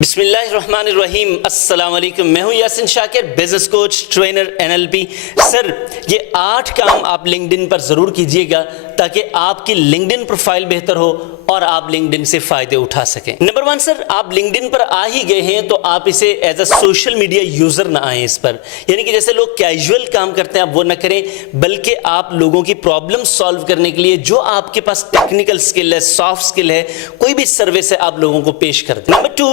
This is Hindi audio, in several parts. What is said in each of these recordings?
बिस्मिल्लाहिर्रहमानिर्रहीम अस्सलाम वालेकुम। मैं हूं Yasin Shakir, business coach, trainer, NLP। Sir, ये 8 काम आप लिंक्डइन पर ज़रूर कीजिएगा ताकि आपकी लिंक्डइन प्रोफाइल बेहतर हो और आप लिंक्डइन से फ़ायदे उठा सकें। नंबर 1 सर, आप लिंक्डइन पर आ ही गए हैं तो आप इसे as a social media user ना आएँ इस पर। यानी कि जैसे लोग कैजुअल काम करते हैं आप वो ना करें, बल्कि आप लोगों की प्रॉब्लम सॉल्व करने के लिए जो आपके पास टेक्निकल स्किल है, सॉफ्ट स्किल है, कोई भी सर्विस है, आप लोगों को पेश कर दें। नंबर 2,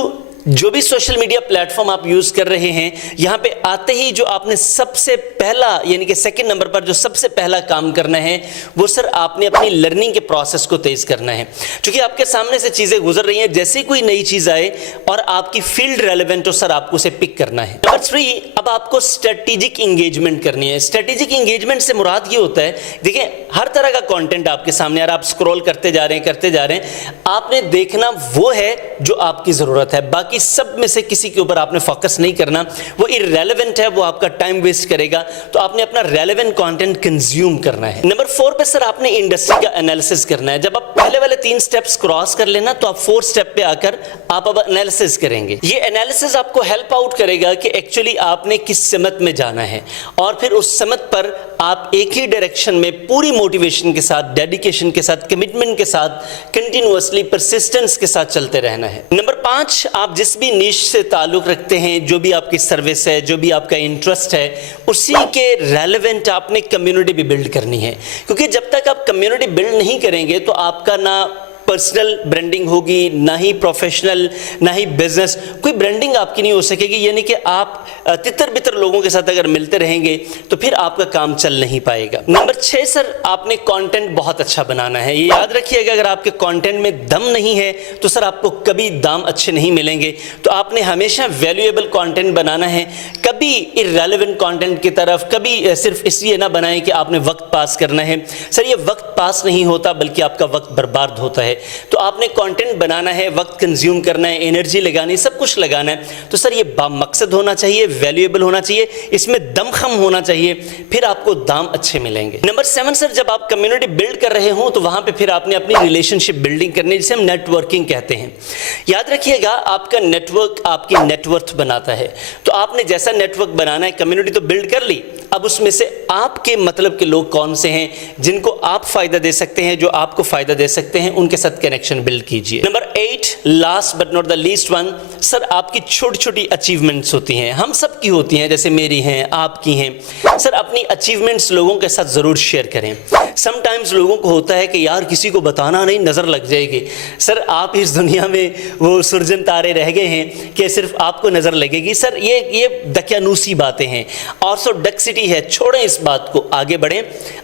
जो भी सोशल मीडिया प्लेटफॉर्म आप यूज कर रहे हैं, यहां पे आते ही जो आपने सबसे पहला यानी कि सेकंड नंबर पर जो सबसे पहला काम करना है वो सर आपने अपनी लर्निंग के प्रोसेस को तेज करना है। क्योंकि आपके सामने से चीजें गुजर रही हैं, जैसे कोई नई चीज आए और आपकी फील्ड रेलेवेंट हो सर आपको उसे पिक करना है। नंबर 3, अब आपको स्ट्रेटेजिक इंगेजमेंट करनी है। स्ट्रेटेजिक इंगेजमेंट से मुराद ये होता है, देखिए हर तरह का कंटेंट आपके सामने आ रहा है, आप स्क्रॉल करते जा रहे हैं, आपने देखना वो है जो आपकी जरूरत है, बाकी सब में से किसी के ऊपर आपने फोकस नहीं करना, वो इररेलेवेंट है, वो आपका टाइम वेस्ट करेगा। तो आपने अपना रेलेवेंट कंटेंट कंज्यूम करना है। नंबर 4 पे सर आपने इंडस्ट्री का एनालिसिस करना है। जब आप पहले वाले 3 स्टेप्स क्रॉस कर लेना तो आप 4th स्टेप पे आकर आप अब एनालिसिस करेंगे। ये एनालिसिस आपको हेल्प आउट करेगा कि एक्चुअली आपने किस सिमत में जाना है और फिर उस सिमत पर आप एक ही डायरेक्शन में पूरी मोटिवेशन के साथ, डेडिकेशन के साथ, कमिटमेंट के साथ, कंटिन्यूअसली परसिस्टेंस के साथ चलते रहना है। नंबर 5, आप जिस भी नीश से ताल्लुक रखते हैं, जो भी आपकी सर्विस है, जो भी आपका इंटरेस्ट है, उसी के रेलेवेंट आपने कम्युनिटी भी बिल्ड करनी है। क्योंकि जब तक आप कम्युनिटी बिल्ड नहीं करेंगे तो आपका ना पर्सनल ब्रांडिंग होगी, ना ही प्रोफेशनल, ना ही बिजनेस, कोई ब्रांडिंग आपकी नहीं हो सकेगी। यानी कि आप तितर बितर लोगों के साथ अगर मिलते रहेंगे तो फिर आपका काम चल नहीं पाएगा। नंबर 6 सर, आपने कंटेंट बहुत अच्छा बनाना है। ये याद रखिएगा, अगर आपके कंटेंट में दम नहीं है तो सर आपको कभी दाम अच्छे नहीं मिलेंगे। तो आपने हमेशा वैल्यूएबल कंटेंट बनाना है, कभी इररेलेवेंट कंटेंट की तरफ, कभी सिर्फ इसलिए ना बनाएं कि आपने वक्त पास करना है। सर ये वक्त पास नहीं होता बल्कि आपका वक्त बर्बाद होता है। तो आपने कंटेंट बनाना है, वक्त कंज्यूम करना है, एनर्जी लगानी, सब कुछ लगाना है। तो सर ये बामकसद होना चाहिए, वैल्यूएबल होना चाहिए, इसमें दमखम होना चाहिए, फिर आपको दाम अच्छे मिलेंगे। नंबर 7 सर, जब आप कम्युनिटी बिल्ड कर रहे हो तो वहां पे फिर आपने अपनी रिलेशनशिप बिल्डिंग करनी है, जिसे हम नेटवर्किंग कहते हैं। याद रखिएगा, आपका नेटवर्क आपकी नेटवर्थ बनाता है। तो आपने जैसा नेटवर्क बनाना है, कम्युनिटी तो बिल्ड कर ली, अब उसमें से आपके मतलब के लोग कौन से हैं जिनको आप फायदा दे सकते हैं, जो आपको फायदा दे सकते हैं, उनके साथ कनेक्शन बिल्ड कीजिए। Number 8, last but not the least one, sir आपकी छोटी छोटी अचीवमेंट्स होती हैं, हम सब की होती हैं, जैसे मेरी हैं, आपकी हैं। सर अपनी अचीवमेंट्स लोगों के साथ जरूर शेयर करें। समटाइम्स लोगों को होता है कि यार किसी को बताना नहीं, नजर लग जाएगी। सर आप इस दुनिया में वो सुरजन तारे रह गए हैं कि सिर्फ आपको नजर लगेगी। सर ये दकियानूसी बातें हैं और सो डक्सिटी है, छोड़ें इस बात को, आगे बढ़ें,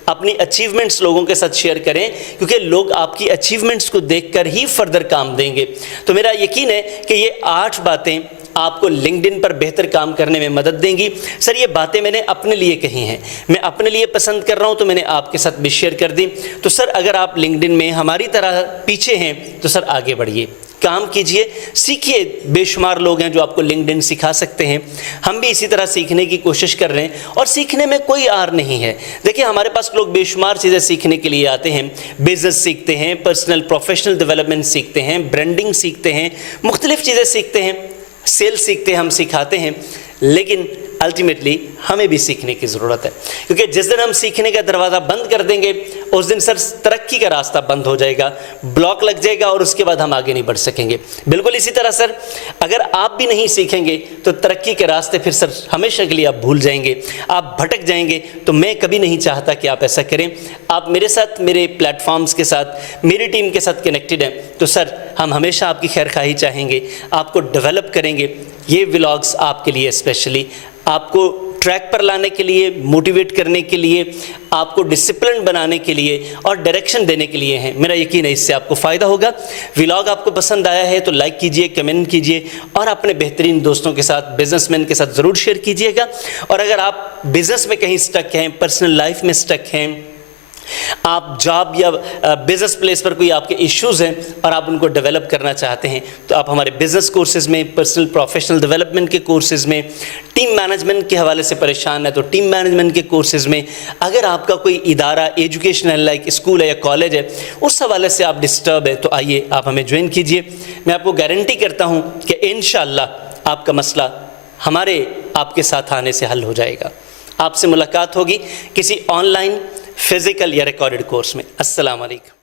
अपनी अचीवमेंट्स लोगों के साथ शेयर करें, क्योंकि लोग आपकी अचीवमेंट्स को देखकर ही फर्दर काम देंगे। तो मेरा यकीन है कि ये 8 बातें आपको लिंक्डइन पर बेहतर काम करने में मदद देंगी। सर ये बातें मैंने अपने लिए कही हैं, मैं अपने लिए पसंद कर रहा हूं तो मैंने आपके साथ भी शेयर कर दी। तो सर अगर आप लिंक्डइन में हमारी तरह पीछे हैं तो सर आगे बढ़िए, काम कीजिए, सीखिए। बेशुमार लोग हैं जो आपको लिंक्डइन सिखा सकते हैं, हम भी इसी तरह सीखने की कोशिश कर रहे हैं और सीखने में कोई आर नहीं है। देखिए हमारे पास लोग बेशुमार चीज़ें सीखने के लिए आते हैं, बिजनेस सीखते हैं, पर्सनल प्रोफेशनल डेवलपमेंट सीखते हैं, ब्रांडिंग सीखते हैं, मुख्तलिफ चीज़ें सीखते हैं, सेल सीखते हैं, हम सिखाते हैं, लेकिन अल्टीमेटली हमें भी सीखने की ज़रूरत है। क्योंकि जिस दिन हम सीखने का दरवाज़ा बंद कर देंगे उस दिन सर तरक्की का रास्ता बंद हो जाएगा, ब्लॉक लग जाएगा और उसके बाद हम आगे नहीं बढ़ सकेंगे। बिल्कुल इसी तरह सर अगर आप भी नहीं सीखेंगे तो तरक्की के रास्ते फिर सर हमेशा के लिए आप भूल जाएंगे, आप भटक जाएंगे। तो मैं कभी नहीं चाहता कि आप ऐसा करें। आप मेरे साथ, मेरे प्लेटफॉर्म्स के साथ, मेरी टीम के साथ कनेक्टेड हैं तो सर हम हमेशा आपकी खैरखाही चाहेंगे, आपको डेवलप करेंगे। ये व्लॉग्स आपके लिए स्पेशली आपको ट्रैक पर लाने के लिए, मोटिवेट करने के लिए, आपको डिसिप्लिन बनाने के लिए और डायरेक्शन देने के लिए हैं। मेरा यकीन है इससे आपको फ़ायदा होगा। व्लॉग आपको पसंद आया है तो लाइक कीजिए, कमेंट कीजिए और अपने बेहतरीन दोस्तों के साथ, बिजनेसमैन के साथ ज़रूर शेयर कीजिएगा। और अगर आप बिज़नेस में कहीं स्टक हैं, पर्सनल लाइफ में स्टक हैं, आप जॉब या बिजनेस प्लेस पर कोई आपके इश्यूज़ हैं और आप उनको डेवलप करना चाहते हैं तो आप हमारे बिजनेस कोर्सेज़ में, पर्सनल प्रोफेशनल डेवलपमेंट के कोर्सेज़ में, टीम मैनेजमेंट के हवाले से परेशान है तो टीम मैनेजमेंट के कोर्सेज़ में, अगर आपका कोई इदारा एजुकेशनल लाइक स्कूल है या कॉलेज है उस हवाले से आप डिस्टर्ब है तो आइए आप हमें ज्वाइन कीजिए। मैं आपको गारंटी करता हूँ कि इंशाअल्लाह आपका मसला हमारे आपके साथ आने से हल हो जाएगा। आपसे मुलाकात होगी किसी ऑनलाइन, फिज़िकल या रिकॉर्डेड कोर्स में। अस्सलाम वालेकुम।